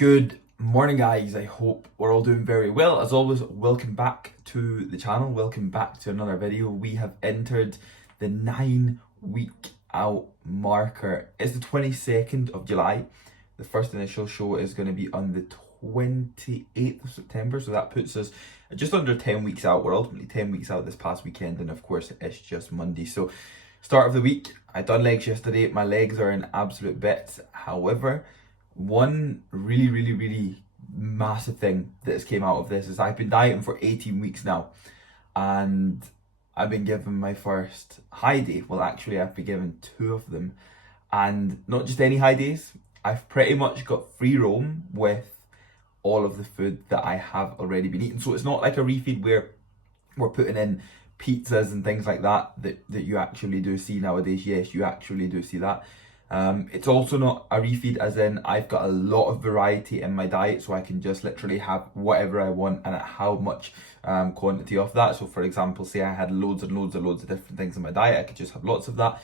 Good morning, guys. I hope we're all doing very well. As always, welcome back to the channel. Welcome back to another video. We have entered the 9-week out marker. It's the 22nd of July. The first initial show is going to be on the 28th of September. So that puts us just under 10 weeks out. We're ultimately 10 weeks out this past weekend. And of course, it's just Monday. So start of the week. I done legs yesterday. My legs are in absolute bits. However, one really massive thing that has came out of this is I've been dieting for 18 weeks now, and I've been given my first high day. Well, actually, I've been given 2 of them, and not just any high days. I've pretty much got free roam with all of the food that I have already been eating. So it's not like a refeed where we're putting in pizzas and things like that you actually do see nowadays. Yes, you actually do see that. It's also not a refeed as in I've got a lot of variety in my diet, so I can just literally have whatever I want and at how much quantity of that. So for example, say I had loads of different things in my diet, I could just have lots of that.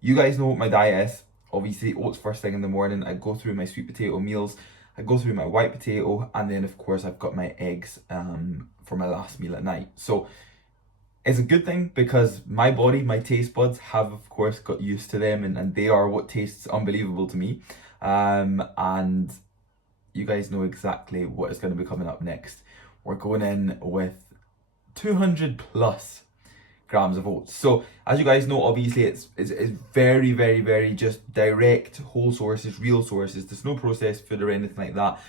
You guys know what my diet is. Obviously, oats first thing in the morning. I go through my sweet potato meals, I go through my white potato, and then of course I've got my eggs for my last meal at night. So it's a good thing because my body, my taste buds have of course got used to them, and they are what tastes unbelievable to me. And you guys know exactly what is going to be coming up next. We're going in with 200 plus grams of oats. So as you guys know, obviously it's very just direct, whole sources, real sources. There's no processed food or anything like that.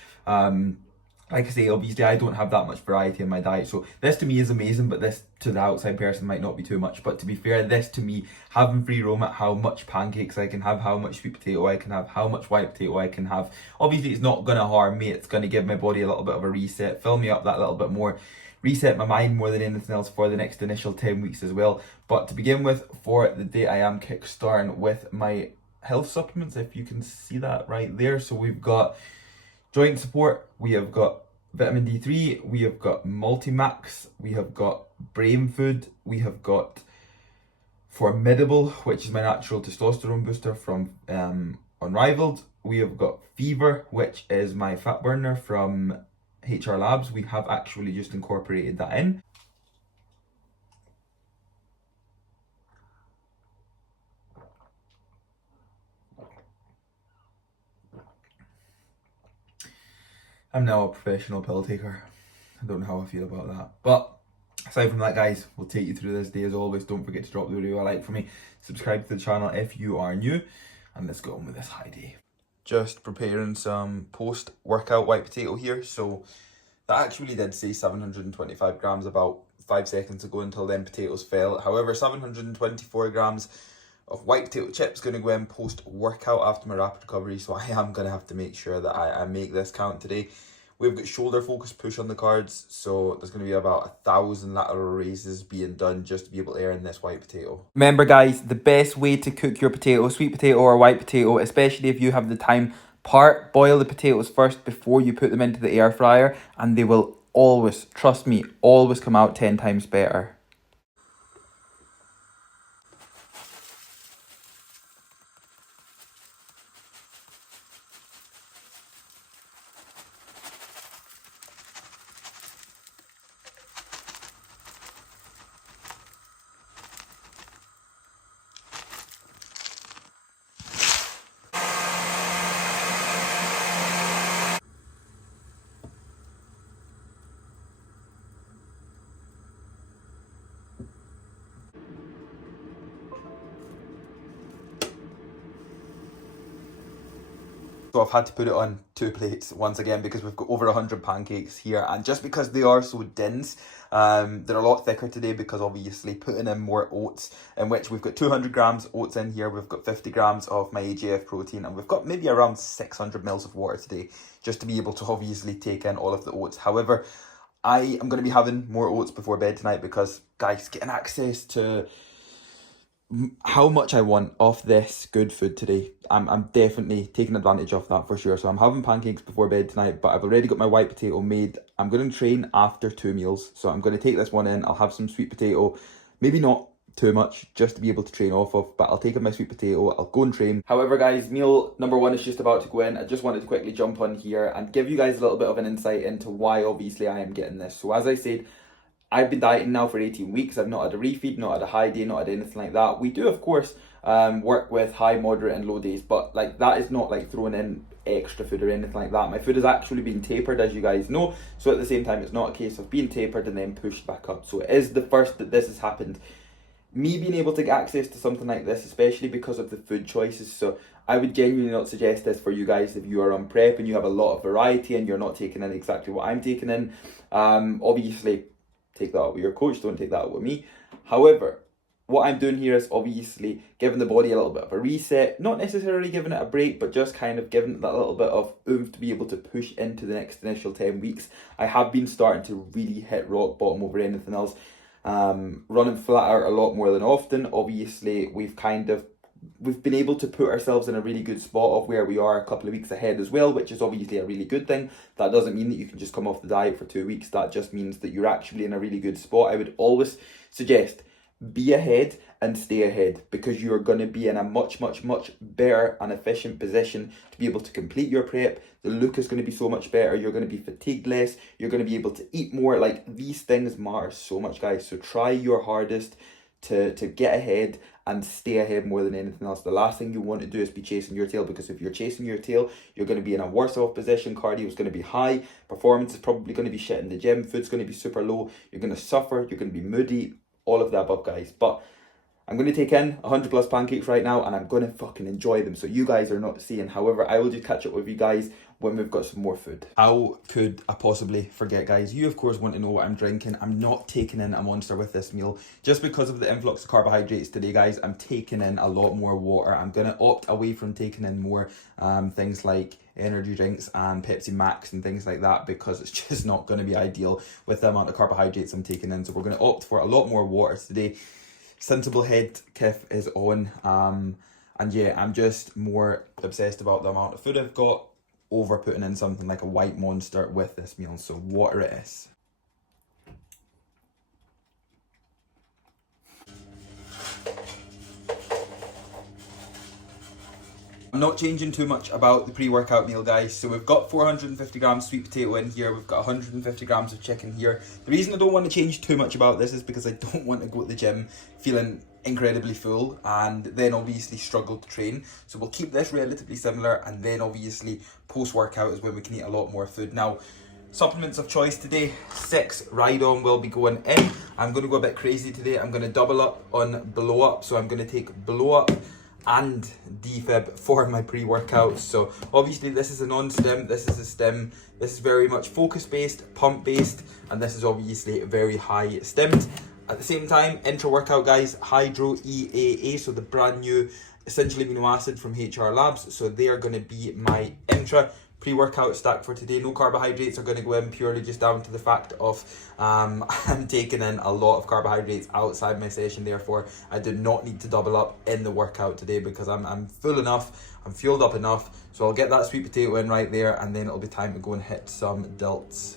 Like I say, obviously I don't have that much variety in my diet, so this to me is amazing, but this to the outside person might not be too much. But to be fair, this to me, having free roam at how much pancakes I can have, how much sweet potato I can have, how much white potato I can have, obviously it's not going to harm me. It's going to give my body a little bit of a reset, fill me up that little bit more, reset my mind more than anything else for the next initial 10 weeks as well. But to begin with, for the day, I am kickstarting with my health supplements, if you can see that right there. So we've got joint support, we have got vitamin D3, we have got Multimax, we have got brain food, we have got Formidable, which is my natural testosterone booster from Unrivaled, we have got Fever, which is my fat burner from HR Labs. We have actually just incorporated that in. I'm now a professional pill taker. I don't know how I feel about that. But aside from that, guys, we'll take you through this day as always. Don't forget to drop the video a like for me. Subscribe to the channel if you are new. And let's go on with this high day. Just preparing some post-workout white potato here. So that actually did say 725 grams about 5 seconds ago until then potatoes fell. However, 724 grams of white potato chips going to go in post-workout after my rapid recovery, so I am going to have to make sure that I make this count today. We've got shoulder focus push on the cards, so there's going to be about 1,000 lateral raises being done just to be able to earn this white potato. Remember guys, the best way to cook your potato, sweet potato or white potato, especially if you have the time, boil the potatoes first before you put them into the air fryer, and they will always, trust me, always come out 10 times better. So I've had to put it on 2 plates once again because we've got over 100 pancakes here, and just because they are so dense, they're a lot thicker today because obviously putting in more oats, in which we've got 200 grams oats in here, we've got 50 grams of my AGF protein, and we've got maybe around 600 mils of water today just to be able to obviously take in all of the oats. However, I am going to be having more oats before bed tonight because, guys, getting access to how much I want off this good food today, I'm definitely taking advantage of that for sure. So I'm having pancakes before bed tonight, but I've already got my white potato made. I'm going to train after 2 meals, so I'm going to take this one in. I'll have some sweet potato, maybe not too much just to be able to train off of, but I'll take in my sweet potato, I'll go and train. However guys, meal number 1 is just about to go in. I just wanted to quickly jump on here and give you guys a little bit of an insight into why obviously I am getting this. So as I said, I've been dieting now for 18 weeks. I've not had a refeed, not had a high day, not had anything like that. We do of course work with high, moderate and low days, but like that is not like throwing in extra food or anything like that. My food has actually been tapered, as you guys know, so at the same time it's not a case of being tapered and then pushed back up. So it is the first that this has happened, me being able to get access to something like this, especially because of the food choices. So I would genuinely not suggest this for you guys if you are on prep and you have a lot of variety and you're not taking in exactly what I'm taking in. Obviously take that out with your coach, don't take that out with me. However, what I'm doing here is obviously giving the body a little bit of a reset, not necessarily giving it a break, but just kind of giving it that little bit of oomph to be able to push into the next initial 10 weeks. I have been starting to really hit rock bottom over anything else. Running flat out a lot more than often. Obviously, we've been able to put ourselves in a really good spot of where we are a couple of weeks ahead as well, which is obviously a really good thing. That doesn't mean that you can just come off the diet for 2 weeks. That just means that you're actually in a really good spot. I would always suggest be ahead and stay ahead, because you're going to be in a much better and efficient position to be able to complete your prep. The look is going to be so much better. You're going to be fatigued less. You're going to be able to eat more. Like, these things matter so much, guys. So try your hardest to get ahead and stay ahead more than anything else. The last thing you want to do is be chasing your tail, because if you're chasing your tail, you're going to be in a worse off position. Cardio is going to be high. Performance is probably going to be shit in the gym. Food's going to be super low. You're going to suffer. You're going to be moody. All of the above, guys. But I'm going to take in 100 plus pancakes right now and I'm going to fucking enjoy them, so you guys are not seeing. However, I will just catch up with you guys when we've got some more food. How could I possibly forget, guys? You of course want to know what I'm drinking. I'm not taking in a monster with this meal just because of the influx of carbohydrates today, guys. I'm taking in a lot more water. I'm going to opt away from taking in more things like energy drinks and Pepsi Max and things like that, because it's just not going to be ideal with the amount of carbohydrates I'm taking in. So we're going to opt for a lot more water today. Sensible Head Kif is on, and yeah, I'm just more obsessed about the amount of food I've got over putting in something like a white monster with this meal. So water it is. I'm not changing too much about the pre-workout meal, guys. So we've got 450 grams sweet potato in here. We've got 150 grams of chicken here. The reason I don't want to change too much about this is because I don't want to go to the gym feeling incredibly full and then obviously struggle to train. So we'll keep this relatively similar, and then obviously post-workout is when we can eat a lot more food. Now, supplements of choice today, 6 Ride-On will be going in. I'm going to go a bit crazy today. I'm going to double up on Blow Up. So I'm going to take Blow Up and defib for my pre-workout. So obviously this is a non-stim, this is a stim, this is very much focus based, pump based, and this is obviously very high stimmed. At the same time, intra-workout, guys, Hydro EAA, so the brand new essential amino acid from HR Labs. So they are going to be my intra pre-workout stack for today. No carbohydrates are going to go in, purely just down to the fact of I'm taking in a lot of carbohydrates outside my session. Therefore, I do not need to double up in the workout today because I'm full enough, I'm fueled up enough. So I'll get that sweet potato in right there, and then it'll be time to go and hit some delts.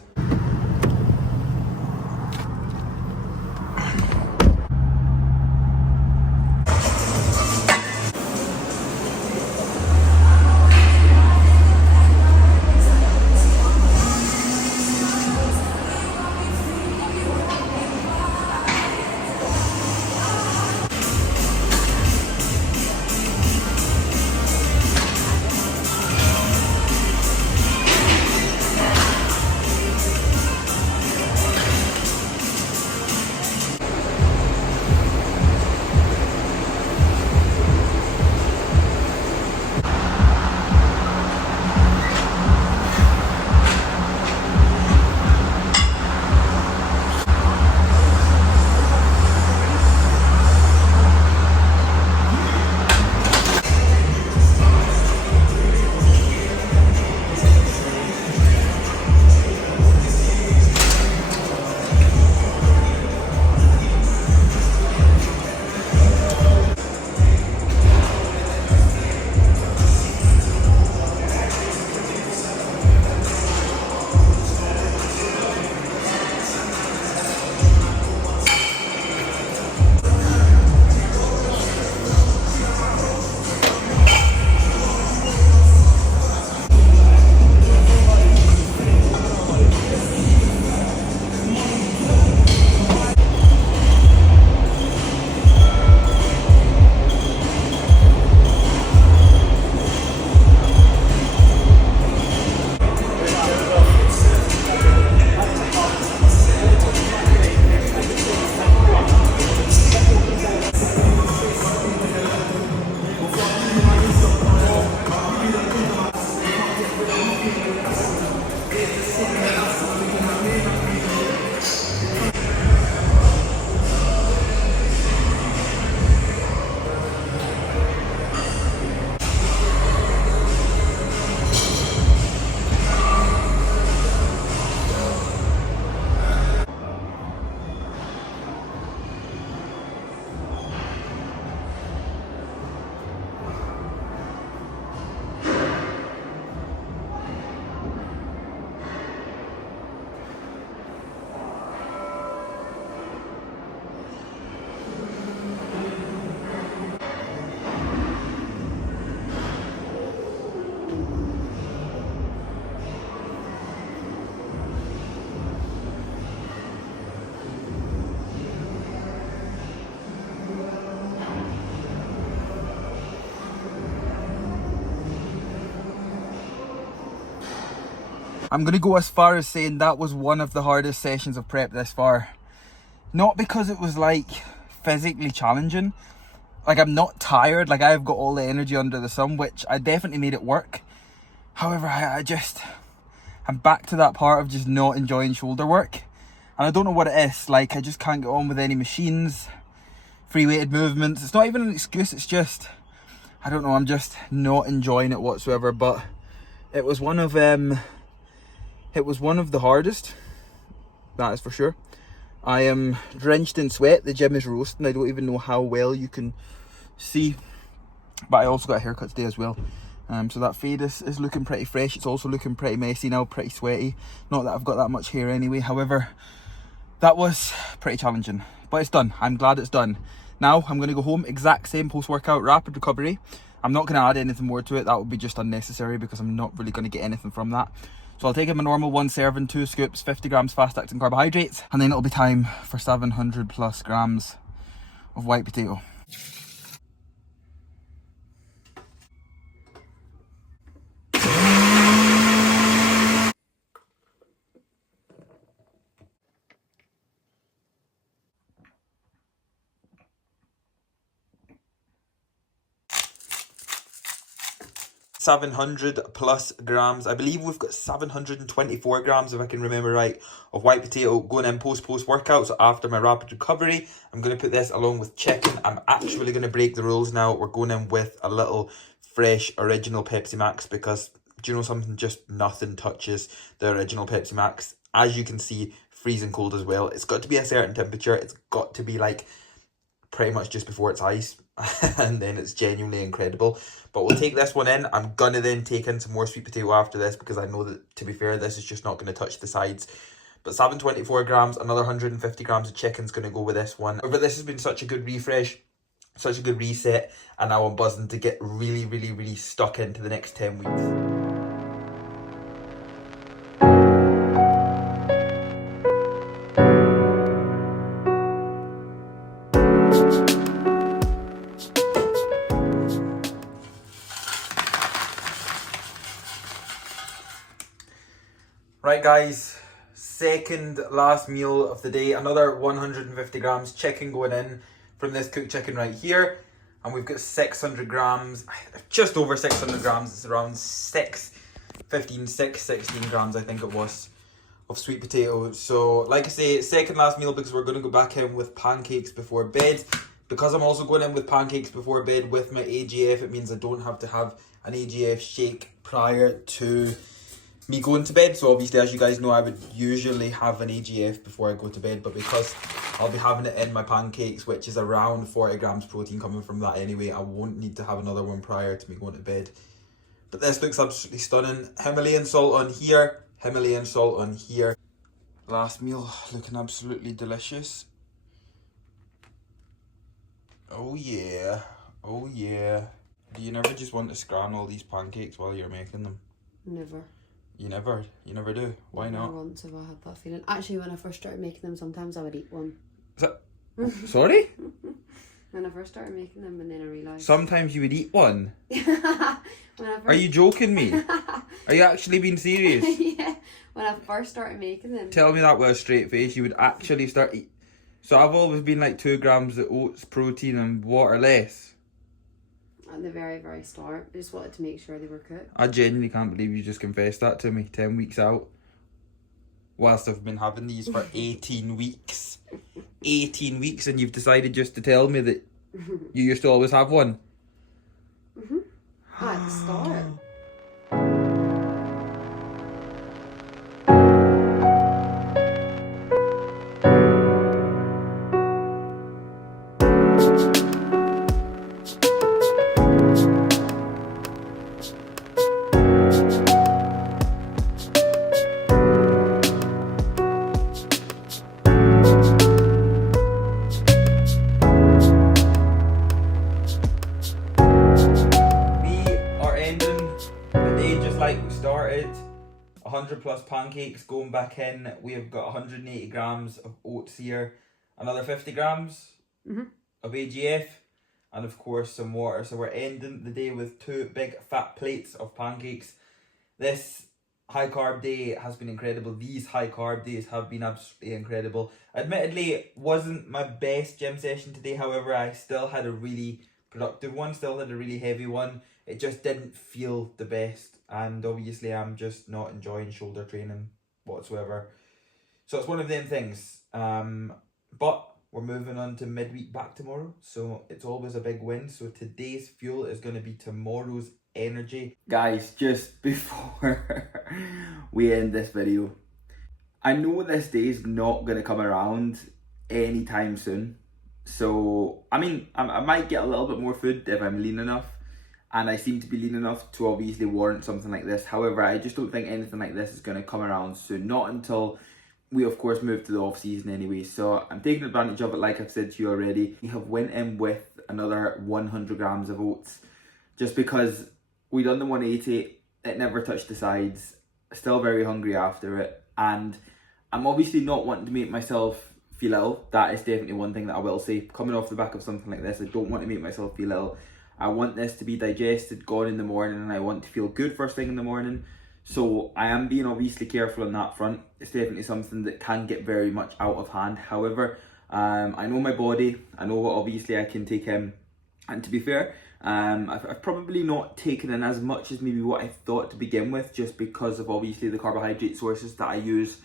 I'm going to go as far as saying that was one of the hardest sessions of prep this far. Not because it was like physically challenging. Like, I'm not tired, like I've got all the energy under the sun, which I definitely made it work. However, I'm back to that part of just not enjoying shoulder work. And I don't know what it is, like I just can't get on with any machines, free weighted movements. It's not even an excuse, it's just, I don't know, I'm just not enjoying it whatsoever. But it was one of the hardest, that is for sure. I am drenched in sweat, the gym is roasting, I don't even know how well you can see. But I also got a haircut today as well. So that fade is looking pretty fresh. It's also looking pretty messy now, pretty sweaty. Not that I've got that much hair anyway. However, that was pretty challenging. But it's done. I'm glad it's done. Now I'm going to go home, exact same post-workout, rapid recovery. I'm not going to add anything more to it. That would be just unnecessary because I'm not really going to get anything from that. So I'll take my normal 1 serving, 2 scoops, 50 grams fast-acting carbohydrates. And then it'll be time for 700 plus grams of white potato. $700 plus grams. I believe we've got 724 grams, if I can remember right, of white potato going in post workout. So after my rapid recovery, I'm going to put this along with chicken. I'm actually going to break the rules now. We're going in with a little fresh original Pepsi Max because, do you know something? Just nothing touches the original Pepsi Max. As you can see, freezing cold as well. It's got to be a certain temperature. It's got to be like pretty much just before it's ice. And then it's genuinely incredible. But we'll take this one in. I'm gonna then take in some more sweet potato after this because I know that, to be fair, this is just not going to touch the sides. But 724 grams, another 150 grams of chicken's going to go with this one. But this has been such a good refresh, such a good reset, and now I'm buzzing to get really stuck into the next 10 weeks. Right guys, second last meal of the day, another 150 grams chicken going in from this cooked chicken right here. And we've got 600 grams, just over 600 grams, it's around 616 grams I think it was, of sweet potato. So like I say, second last meal because we're going to go back in with pancakes before bed. Because I'm also going in with pancakes before bed with my AGF, it means I don't have to have an AGF shake prior to me going to bed. So obviously, as you guys know, I would usually have an AGF before I go to bed, but because I'll be having it in my pancakes, which is around 40 grams protein coming from that anyway, I won't need to have another one prior to me going to bed. But this looks absolutely stunning. Himalayan salt on here, Himalayan salt on here. Last meal looking absolutely delicious. Oh yeah, oh yeah. Do you never just want to scran all these pancakes while you're making them? Never. You never do? Why not? Never once have I had that feeling. Actually, when I first started making them, sometimes I would eat one. Is that... Sorry? When I first started making them, and then I realised... Sometimes you would eat one? Are you joking me? Are you actually being serious? Yeah, when I first started making them. Tell me that with a straight face, you would actually start eat. So I've always been like 2 grams of oats, protein and water less. At the very, very start. I just wanted to make sure they were cooked. I genuinely can't believe you just confessed that to me 10 weeks out. Whilst I've been having these for 18 weeks. 18 weeks, and you've decided just to tell me that you used to always have one. At the start. Like we started, 100 plus pancakes going back in. We have got 180 grams of oats here, another 50 grams of AGF, and of course some water. So we're ending the day with 2 big fat plates of pancakes. This high carb day has been incredible. These high carb days have been absolutely incredible. Admittedly, it wasn't my best gym session today. However, I still had a really productive one, still had a really heavy one. It just didn't feel the best. And obviously, I'm just not enjoying shoulder training whatsoever. So it's one of them things. But we're moving on to midweek back tomorrow. So it's always a big win. So today's fuel is going to be tomorrow's energy. Guys, just before we end this video, I know this day is not going to come around anytime soon. So, I mean, I might get a little bit more food if I'm lean enough. And I seem to be lean enough to obviously warrant something like this. However, I just don't think anything like this is going to come around soon. Not until we, of course, move to the off-season anyway. So I'm taking advantage of it, like I've said to you already. We have went in with another 100 grams of oats. Just because we done the 180, it never touched the sides. Still very hungry after it. And I'm obviously not wanting to make myself feel ill. That is definitely one thing that I will say. Coming off the back of something like this, I don't want to make myself feel ill. I want this to be digested, gone in the morning, and I want to feel good first thing in the morning. So I am being obviously careful on that front. It's definitely something that can get very much out of hand. However, I know my body. I know what obviously I can take in. And to be fair, I've probably not taken in as much as maybe what I thought to begin with, just because of obviously the carbohydrate sources that I use.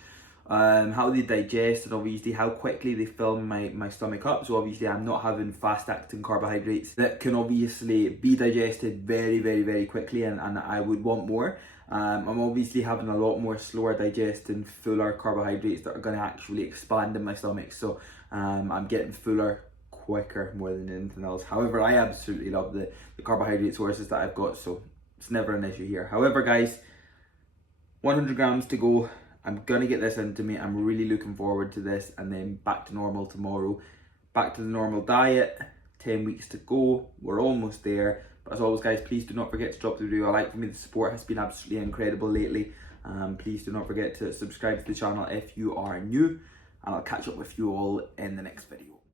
How they digest and obviously how quickly they fill my stomach up. So obviously I'm not having fast acting carbohydrates that can obviously be digested very, very, very quickly, and I would want more. I'm obviously having a lot more slower digesting, fuller carbohydrates that are going to actually expand in my stomach. So I'm getting fuller quicker more than anything else. However, I absolutely love the carbohydrate sources that I've got, so it's never an issue here. However, guys, 100 grams to go. I'm going to get this into me. I'm really looking forward to this, and then back to normal tomorrow. Back to the normal diet. 10 weeks to go. We're almost there. But as always, guys, please do not forget to drop the video a like for me. The support has been absolutely incredible lately. Please do not forget to subscribe to the channel if you are new. And I'll catch up with you all in the next video.